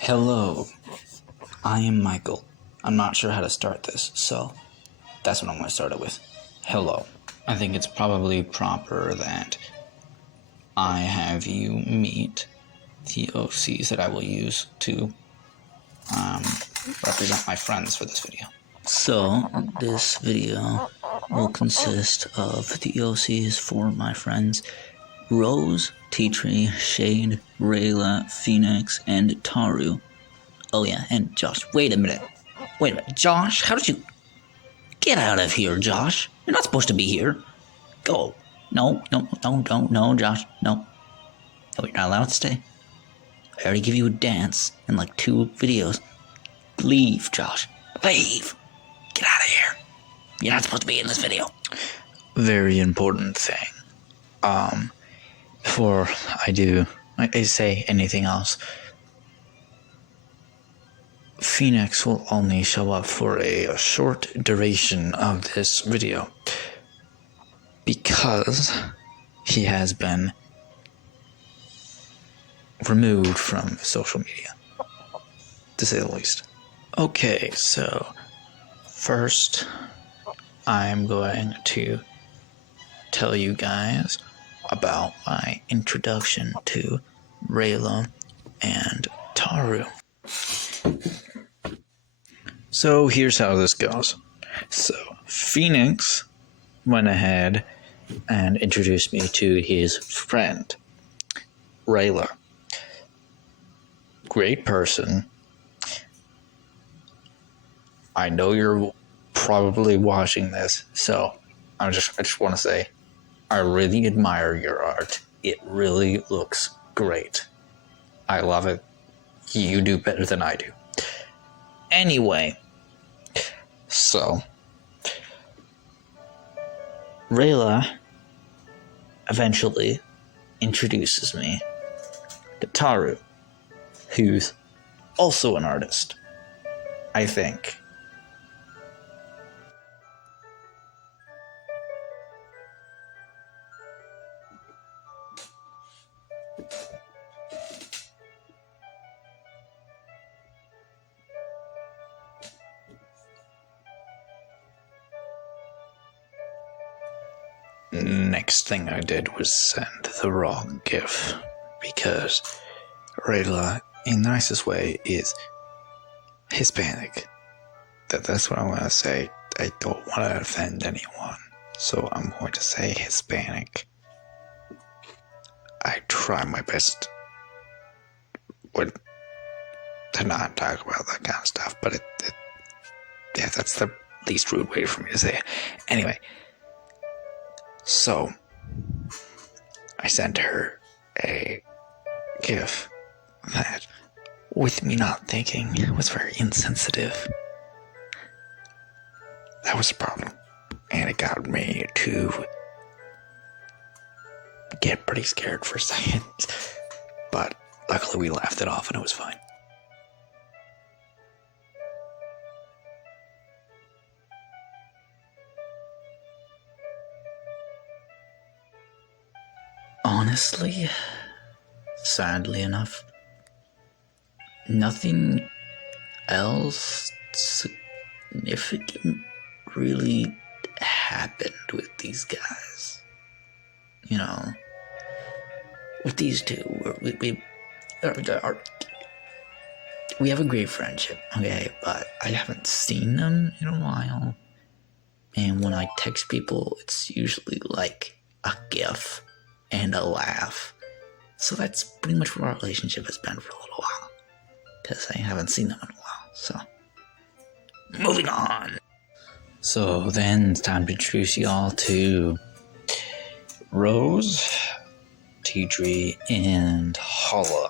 Hello, I am Michael. I'm not sure how to start this, so that's what I'm going to start it with. Hello. I think it's probably proper that I have you meet the OCs that I will use to represent my friends for this video. So, this video will consist of the OCs for my friends Rose, T-Tree, Shade, Rayla, Phoenix, and Taru. Oh yeah, and Josh. Wait a minute. Josh, how did you... Get out of here, Josh. You're not supposed to be here. Go. No, Josh. No, you're not allowed to stay. I already give you a dance in like 2 videos. Leave, Josh. Leave. Get out of here. You're not supposed to be in this video. Very important thing. Before I say anything else, Phoenix will only show up for a short duration of this video because he has been removed from social media, to say the least. Okay, so first I'm going to tell you guys about my introduction to Rayla and Taru. So here's how this goes. So Phoenix went ahead and introduced me to his friend, Rayla. Great person. I know you're probably watching this, so I just want to say, I really admire your art. It really looks great. I love it. You do better than I do. Anyway, so Rayla eventually introduces me to Taru, who's also an artist, I think. Next thing I did was send the wrong GIF, because Rayla, in the nicest way, is Hispanic. That's what I want to say. I don't want to offend anyone, so I'm going to say Hispanic. I try my best to not talk about that kind of stuff, but yeah, that's the least rude way for me to say it. Anyway, so I sent her a GIF that, with me not thinking, was very insensitive. That was a problem, and it got me to get pretty scared for a second, but luckily we laughed it off and it was fine. Honestly, sadly enough, nothing else significant really happened with these guys. You know, with these two, we have a great friendship, okay, but I haven't seen them in a while, and when I text people, it's usually like a GIF and a laugh. So that's pretty much what our relationship has been for a little while, because I haven't seen them in a while. So, moving on. So then it's time to introduce y'all to Rose, T-Tree, and Hollow.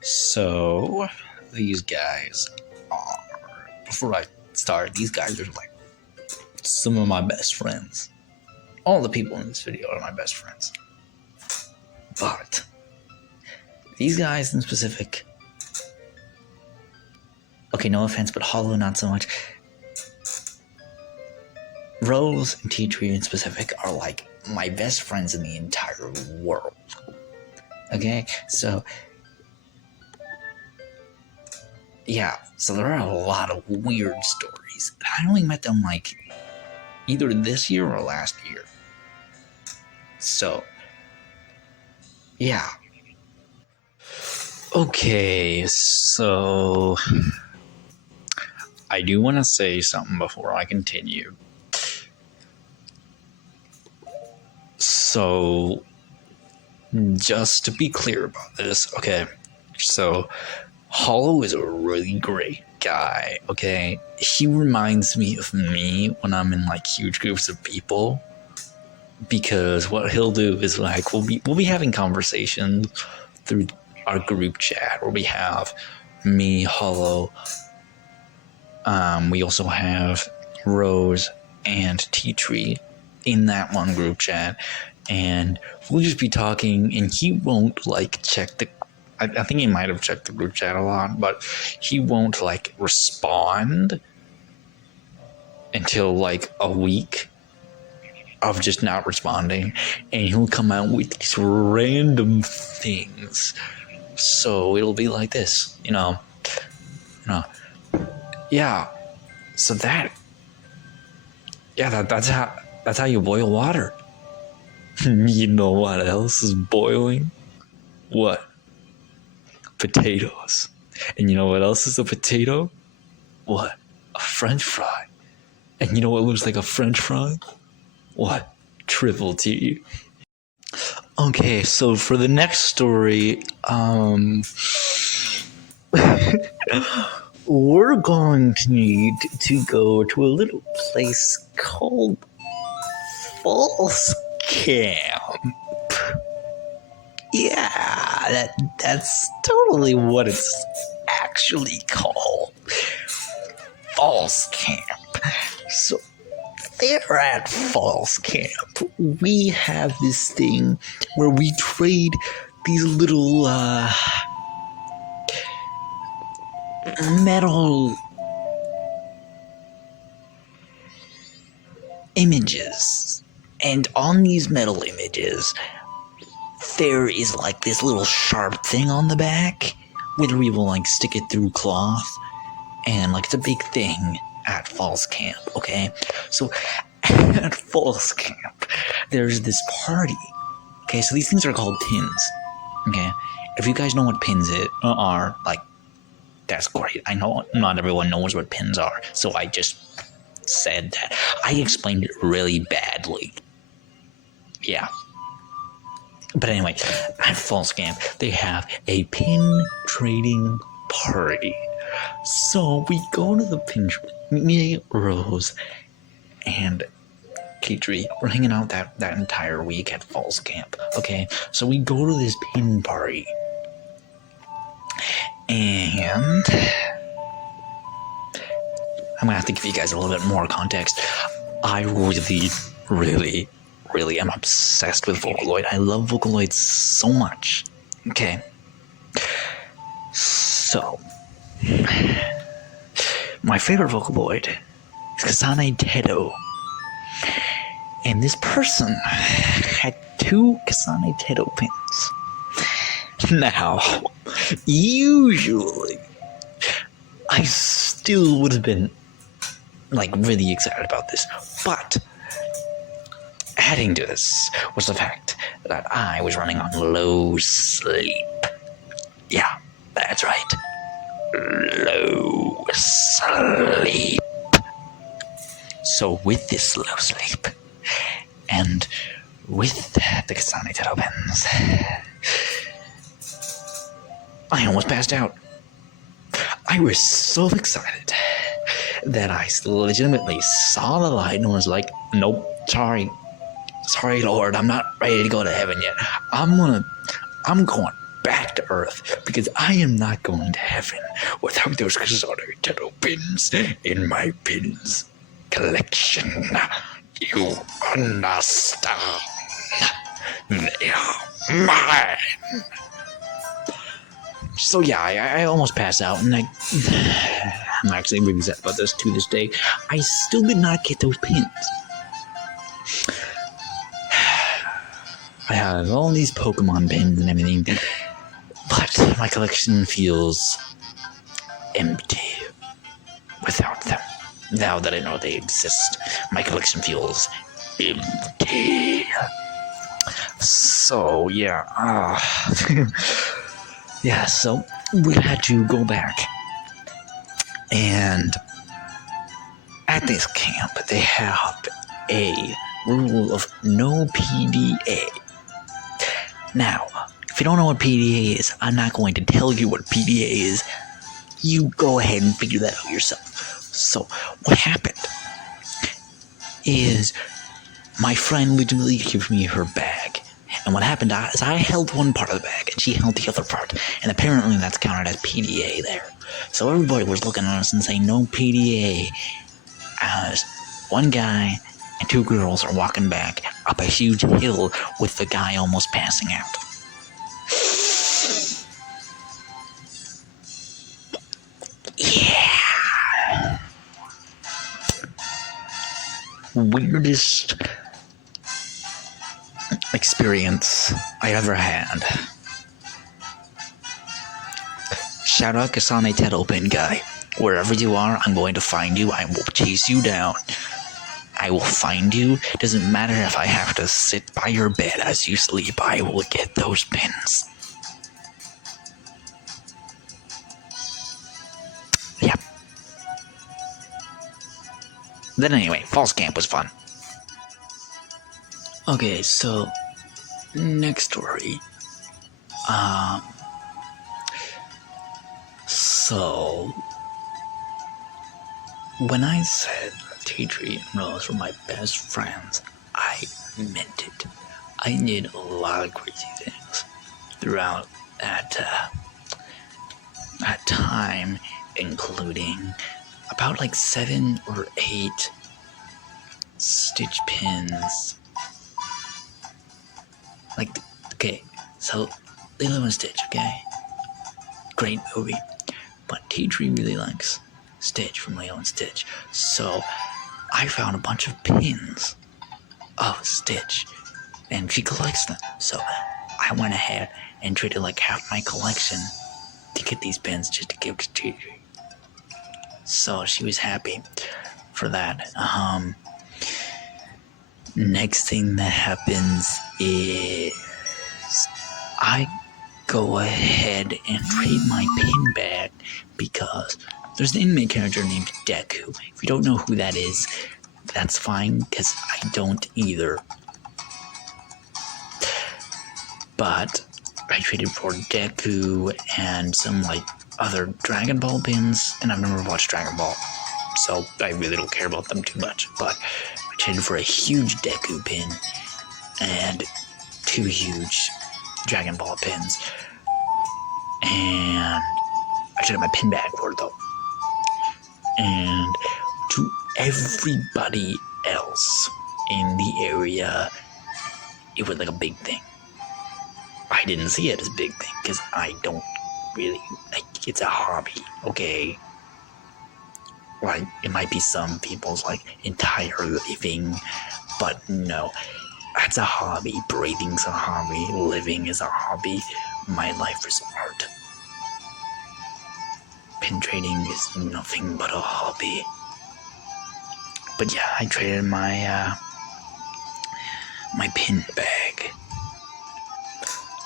So these guys are, before I start, these guys are like some of my best friends. All the people in this video are my best friends. But these guys in specific, okay, no offense, but Hollow not so much. Rose and T-Tree in specific are like my best friends in the entire world. Okay, so Yeah, so there are a lot of weird stories. I only met them like either this year or last year. So, yeah. Okay, so I do want to say something before I continue. So, just to be clear about this, okay, so Hollow is a really great guy, okay? He reminds me of me when I'm in like huge groups of people, because what he'll do is like we'll be having conversations through our group chat where we have me, Hollow, we also have Rose and Tea Tree in that one group chat, and we'll just be talking, and he won't like check the. I think he might have checked the group chat a lot, but he won't like respond until like a week of just not responding, and he'll come out with these random things. So it'll be like this, yeah. So that's how you boil water. You know what else is boiling? What? Potatoes. And you know what else is a potato? What? A French fry. And you know what looks like a French fry? What? Triple T. Okay, so for the next story, we're going to need to go to a little place called Falls Camp. Yeah, that's totally what it's actually called. Falls Camp. So there at Falls Camp, we have this thing where we trade these little metal images. And on these metal images, there is like this little sharp thing on the back where we will like stick it through cloth, and like it's a big thing at Falls Camp, okay? So at Falls Camp, there's this party. Okay, so these things are called pins. Okay, if you guys know what pins are, like, that's great. I know not everyone knows what pins are, so I just said that. I explained it really badly. Yeah. But anyway, at Falls Camp, they have a pin trading party. So we go to the pin. Me, Rose, and K3, we're hanging out that entire week at Falls Camp. Okay, so we go to this pin party, and I'm gonna have to give you guys a little bit more context. I really am obsessed with Vocaloid. I love Vocaloid so much. Okay, so my favorite Vocaloid is Kasane Tedo. And this person had 2 Kasane Tedo pins. Now, usually, I still would have been, like, really excited about this. But adding to this was the fact that I was running on low sleep. Yeah, that's right. Low sleep. So with this low sleep, and with the Kasane Tedo pins, I almost passed out. I was so excited that I legitimately saw the light and was like, nope, sorry, Lord, I'm not ready to go to heaven yet. I'm going back to Earth, because I am not going to heaven without those Kasane Tedo pins in my pins collection. You understand? They are mine. So yeah, I almost passed out, and I'm actually really upset about this to this day. I still did not get those pins. I have all these Pokemon pins and everything, but my collection feels empty without them. Now that I know they exist, my collection feels empty. So, yeah. Yeah, so we had to go back. And at this camp, they have a rule of no PDA. Now, if you don't know what PDA is, I'm not going to tell you what PDA is. You go ahead and figure that out yourself. So, what happened is my friend legitimately gave me her bag. And what happened is I held one part of the bag and she held the other part. And apparently that's counted as PDA there. So everybody was looking at us and saying no PDA as one guy and two girls are walking back up a huge hill with the guy almost passing out. Yeah. Weirdest experience I ever had. Shout out Kasane Tettlepin guy. Wherever you are, I'm going to find you. I will chase you down. I will find you. Doesn't matter if I have to sit by your bed as you sleep. I will get those pins. Yep. Then anyway, Falls Camp was fun. Okay, so next story. So when I said Tea Tree and Rose were my best friends, I meant it. I did a lot of crazy things throughout that time, including about like 7 or 8 Stitch pins. Like, okay, so Lilo and Stitch, okay? Great movie. But Tea Tree really likes Stitch from Lilo and Stitch. So I found a bunch of pins of Stitch, and she collects them. So I went ahead and traded like half my collection to get these pins just to give to Tea Tree. So she was happy for that. Next thing that happens is I go ahead and trade my pin bag because there's an anime character named Deku. If you don't know who that is, that's fine, because I don't either. But I traded for Deku and some like other Dragon Ball pins, and I've never watched Dragon Ball, so I really don't care about them too much. But I traded for a huge Deku pin and 2 huge Dragon Ball pins, and I traded my pin bag for it though. And to everybody else in the area, it was like a big thing. I didn't see it as a big thing because I don't really, like, it's a hobby, okay? Like, it might be some people's, like, entire living, but no. That's a hobby. Breathing's a hobby. Living is a hobby. My life is art. Pin trading is nothing but a hobby. But yeah, I traded my my pin bag.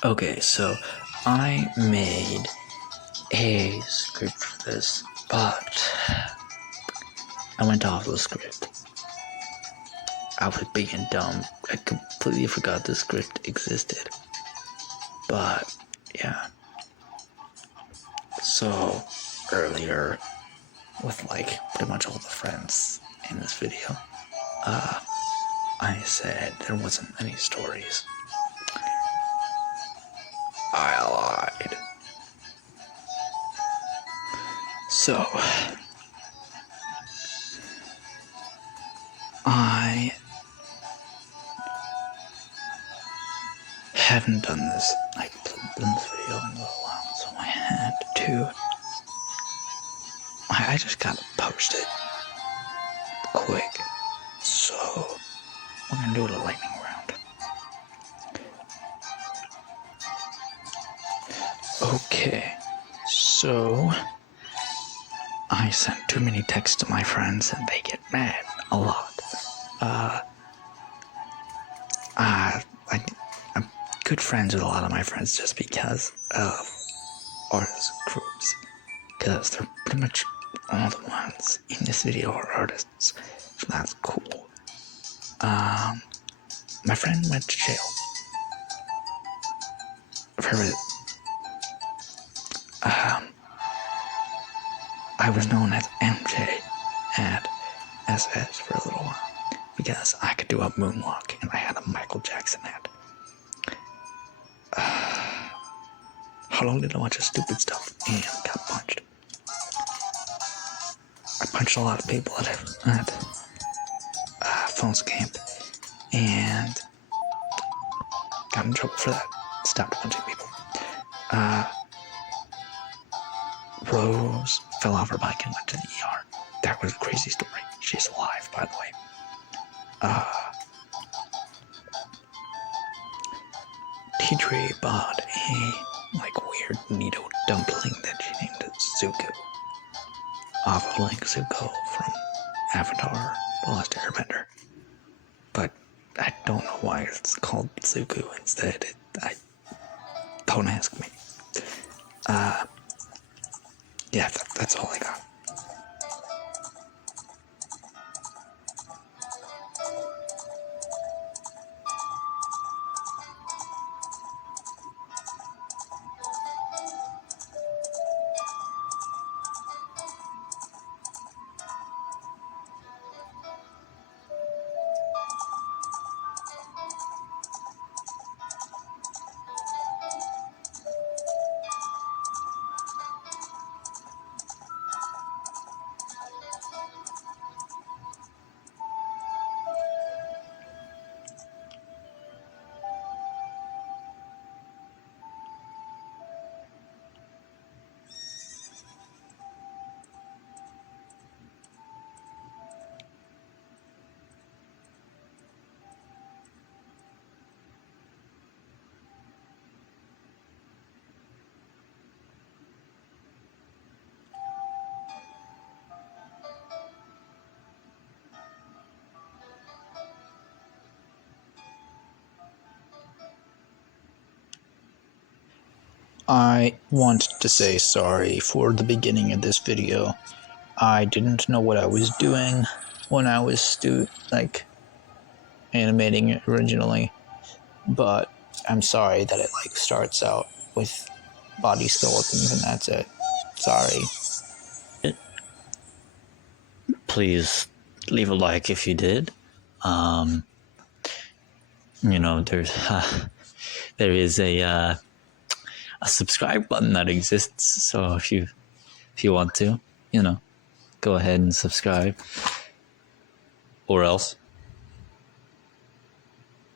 Okay, so I made a script for this, but I went off the script. I was being dumb. I completely forgot the script existed. But yeah. So earlier, with like pretty much all the friends in this video, I said there wasn't any stories. I lied. So I haven't done this. I haven't done this video in a little while, so I had to. I just gotta post it quick. So we're gonna do a lightning round. Okay, so I send too many texts to my friends and they get mad a lot. I'm good friends with a lot of my friends just because of artist groups. Because they're pretty much all the ones in this video are artists. So that's cool. My friend went to jail. I've heard of it. I was known as MJ at SS for a little while because I could do a moonwalk and I had a Michael Jackson hat. Hello did a bunch of stupid stuff and got punched. I punched a lot of people at Phones Camp and got in trouble for that. Stopped punching people. Rose fell off her bike and went to the ER. That was a crazy story. She's alive, by the way. T-Tree bought a weird Nido dumpling that she named Zuko. Off of Link Zuko from Avatar: The Last Airbender. But I don't know why it's called Zuko instead. Don't ask me. Yeah, that's all I got. I want to say sorry for the beginning of this video. I didn't know what I was doing when I was animating it originally, but I'm sorry that it starts out with body skeletons and that's it. Sorry. Please leave a like if you did. There is a subscribe button that exists, so if you want to, go ahead and subscribe, or else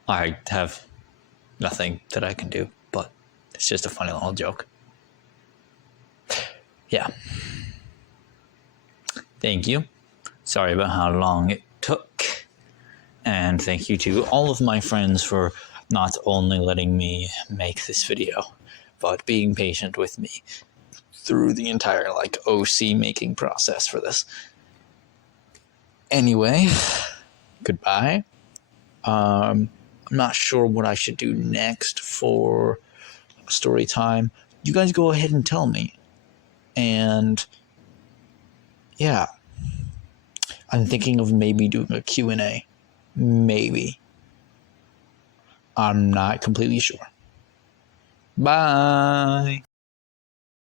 I have nothing that I can do, but it's just a funny little joke. Yeah. Thank you. Sorry about how long it took, and thank you to all of my friends for not only letting me make this video, but being patient with me through the entire OC making process for this. Anyway, goodbye. I'm not sure what I should do next for story time. You guys go ahead and tell me. And yeah, I'm thinking of maybe doing a Q&A. Maybe. I'm not completely sure. Bye.